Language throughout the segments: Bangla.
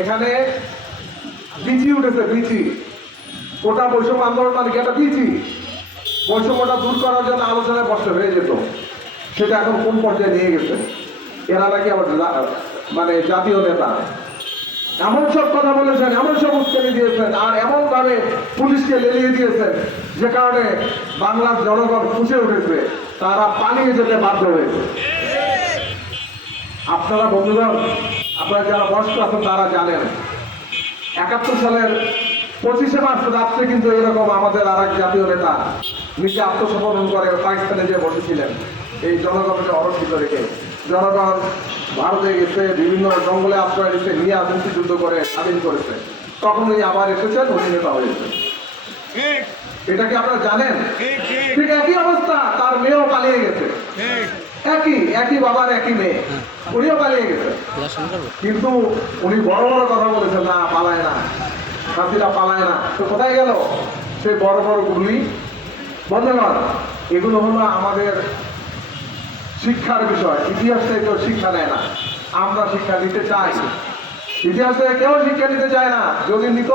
এখানে বিচি উঠেছে, বিচি। ওটা বৈষম্য আন্দোলন মানে কি? একটা বিচি। বৈষম্যটা দূর করার জন্য আলোচনায় বসতে হয়ে যেত। সেটা এখন কোন পর্যায়ে নিয়ে গেছে? এরা নাকি আবার মানে জাতীয় নেতা। এমন সব কথা বলেছেন, এমন সব উস্কানি দিয়েছেন, আর এমন ভাবে পুলিশকে লেলিয়ে দিয়েছেন, যে কারণে বাংলার জনগণ ফুসে উঠেছে, তারা পালিয়ে যেতে বাধ্য হয়েছে। আপনারা বন্ধুগণ আপনারা যারা বয়স্ক আছেন তারা জানেন। একাত্তর সালের পঁচিশে মার্চ রাত্রে কিন্তু এরকম আমাদের আর এক জাতীয় নেতা নিজে আত্মসমর্পণ করে পাকিস্তানে যে বসেছিলেন এই জনগণকে অরক্ষিত রেখে। জনগণ ভারতে গেছে বিভিন্ন জঙ্গলে আশ্রয় নিতে নিয়ে মুক্তি যুদ্ধ করে স্বাধীন করেছে। তখন উনি আবার এসেছেন উনি নেতা হয়েছে এটা কি আপনারা জানেন? ঠিক একই অবস্থা তার মেয়েও পালিয়ে গেছে। একই একই বাবার একই মেয়ে। উনিও পালিয়ে গেছে। কিন্তু উনি বড় বড় কথা বলেছেন না পালায় না। হাসিরা পালায় না। তো কোথায় গেল? সেই বড় বড় গুলি। বন্ধুগণ এগুলো হলো আমাদের শিক্ষার বিষয়। ইতিহাস থেকে কেউ শিক্ষা নেয় না। আমরা শিক্ষা নিতে চাই। ইতিহাস থেকে কেউ শিক্ষা নিতে চায় না। যদি নিত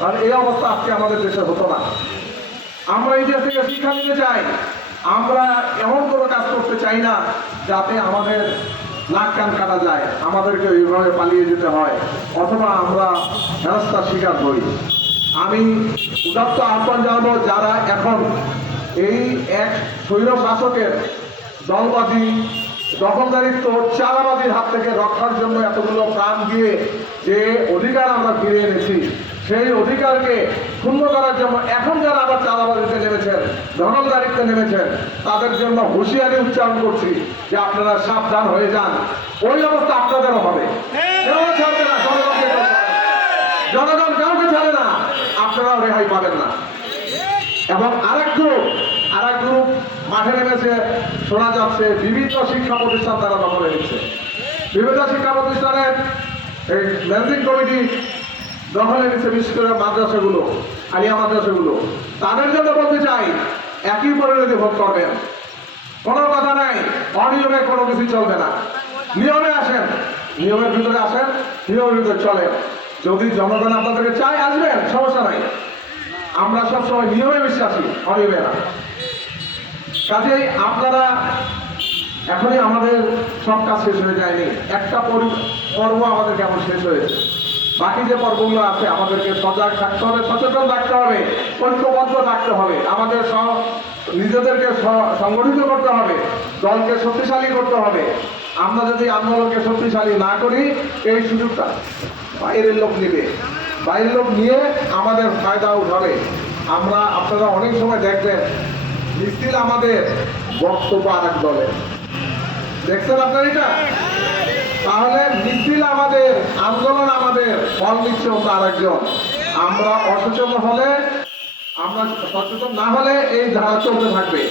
তাহলে এই অবস্থা আজকে আমাদের দেশে হতো না। আমরা ইতিহাস থেকে শিক্ষা নিতে চাই। আমরা এমন কোনো কাজ করতে চাই না যাতে আমাদের নাক কান কাটা যায়, আমাদেরকে এইভাবে পালিয়ে যেতে হয়, অথবা আমরা হেনস্থার শিকার হই। আমি উদাত্ত আহ্বান জানাব, যারা এখন এই এক স্বৈর শাসকের দলবাদী, দখলদারিত্ব চালাবাদীর হাত থেকে রক্ষার জন্য এতগুলো প্রাণ দিয়ে যে অধিকার আমরা ফিরে এনেছি সেই অধিকারকে ক্ষুণ্ণ করার জন্য এখন যারা আবার চালাবাদিতে নেমেছেন দখলদারিত্বে নেমেছেন, তাদের জন্য হুঁশিয়ারি উচ্চারণ করছি যে আপনারা সাবধান হয়ে যান। ওই অবস্থা আপনাদেরও হবে। না। জনগণ কাউকে ছাড়ে না, আপনারাও রেহাই পাবেন না। এবং আরেক গ্রুপ আরেক গ্রুপ মাঠে নেমেছে, শোনা যাচ্ছে বিভিন্ন শিক্ষা প্রতিষ্ঠান তারা দখলে নিচ্ছে। বিভিন্ন শিক্ষা প্রতিষ্ঠানের এই ম্যানেজিং কমিটি দখলে নিচ্ছে বিশেষ করে মাদ্রাসাগুলো, আলিয়া মাদ্রাসাগুলো। তাদের জন্য বলতে চাই, একই পরিণতি ভোগ করবেন। কোনো কথা নাই, অনিয়মে কোনো কিছু চলবে না। নিয়মে আসেন, নিয়মের ভিতরে আসেন, নিয়মের ভিতরে চলেন। যদি জনগণ আপনাদেরকে চাই আসবেন, সমস্যা নাই। আমরা সবসময় নিয়মে বিশ্বাসী, অনিয়মে না। কাজেই আপনারা এখনই আমাদের সব কাজ শেষ হয়ে যায়নি। একটা পরি- পর্ব আমাদের কেমন শেষ হয়েছে? বাকি যে পর্বগুলো আছে, আমাদেরকে সজাগ থাকতে হবে, সচেতন থাকতে হবে, ঐক্যবদ্ধ থাকতে হবে, আমাদের নিজেদেরকে সংগঠিত করতে হবে, দলকে শক্তিশালী করতে হবে। আমরা যদি আন্দোলনকে শক্তিশালী না করি, এই সুযোগটা বাইরের লোক নেবে। বাইরের লোক নিয়ে আমাদের ফায়দা উঠাবে। আমরা আপনারা অনেক সময় দেখবেন, মিছিল আমাদের বক্তব্য আর এক দলের দেখছেন আপনার এটা? তাহলে মিছিল আমাদের আন্দোলন নিচ্ছে অন্য আরেকজন। আমরা অসচেতন হলে, আমরা সচেতন না হলে এই ধারা চলতে থাকবে।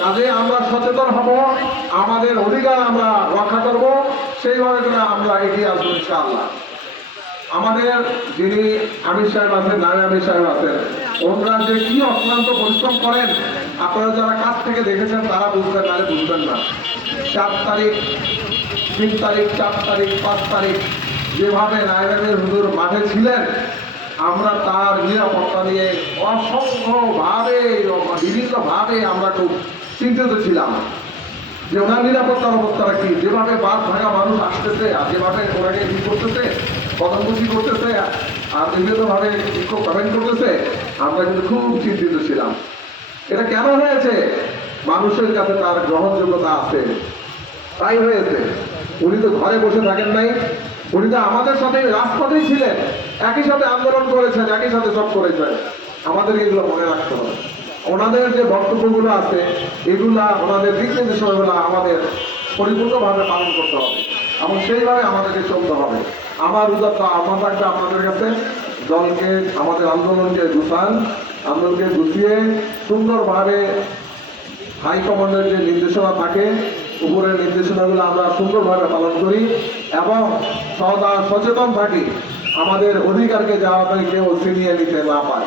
কাজে আমরা সচেতন হব, আমাদের অধিকার আমরা রক্ষা করব, সেইভাবে করে আমরা এগিয়ে আসব ইনশাআল্লাহ। আমাদের যিনি আমির সাহেব আছেন নামে আমির সাহেব আছেন, ওনারা যে কি অক্লান্ত পরিশ্রম করেন, আপনারা যারা কাছ থেকে দেখেছেন, তারা বুঝবেন নাহলে বুঝবেন না। চার তারিখ, তিন তারিখ, চার তারিখ, পাঁচ তারিখ যেভাবে নায়রানের হুজুর মাঠে ছিলেন আমরা তার নিরাপত্তা নিয়ে অসংখ্যভাবে বিভিন্নভাবে আমরা খুব চিন্তিত ছিলাম যে ওনার নিরাপত্তার অবস্থাটা কি? যেভাবে বাদ ভাঙা মানুষ আসতেছে, আর যেভাবে ওনাকে কি করতেছে কদমকুচি করতেছে, আর বিভিন্নভাবে কমেন্ট করতেছে, আমরা কিন্তু খুব চিন্তিত ছিলাম। এটা কেন হয়েছে? মানুষের কাছে তার গ্রহণযোগ্যতা আছে। তাই হয়েছে। উনি তো ঘরে বসে থাকেন নাই। উনি তো আমাদের সাথে রাজপথেই ছিলেন। একই সাথে আন্দোলন করেছেন, একই সাথে সব করেছেন। আমাদেরকে এগুলো মনে রাখতে হবে। ওনাদের যে বক্তব্যগুলো আছে, এগুলা ওনাদের দিক নির্দেশনাগুলো আমাদের পরিপূর্ণভাবে পালন করতে হবে। এবং সেইভাবে আমাদেরকে চলতে হবে। আমার উদাত্ত আহ্বান থাকবে আপনাদের কাছে। দলকে, আমাদের আন্দোলনকে গুছান, আন্দোলনকে গুছিয়ে সুন্দরভাবে হাইকমান্ডের যে নির্দেশনা থাকে, উপরের নির্দেশনাগুলো আমরা সুন্দরভাবে পালন করি। এবং সদা সচেতন থাকি। আমাদের অধিকারকে যাওয়াতে কেউ ছিনিয়ে নিতে না পারে।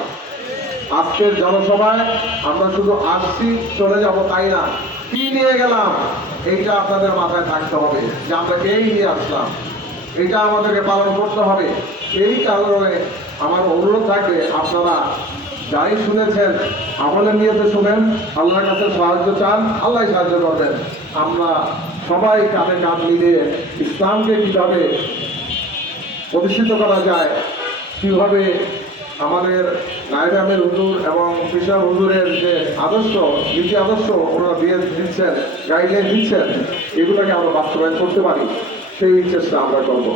আজকের জনসভায় আমরা শুধু আসছি, চলে যাব তাই না? কি নিয়ে গেলাম? এইটা আপনাদের মাথায় থাকতে হবে যে আমরা এই নিয়ে আসলাম। এটা আমাদেরকে পালন করতে হবে। এই কারণে আমার অনুরোধ থাকবে আপনারা যাই শুনেছেন, আমলের নিয়েতে শুনেন, আল্লাহর কাছে সাহায্য চান, আল্লাহ সাহায্য করবেন। আমরা সবাই কাঁধে কাঁধ মিলিয়ে ইসলামকে কীভাবে প্রতিষ্ঠিত করা যায়, কীভাবে আমাদের নায়রামের হুজুর এবং কৃষক হুজুরের যে আদর্শ, নীতি আদর্শ, ওনারা দিয়ে দিচ্ছেন গাইডলাইন দিচ্ছেন, এগুলোকে আমরা বাস্তবায়ন করতে পারি। সেই চেষ্টা আমরা করব।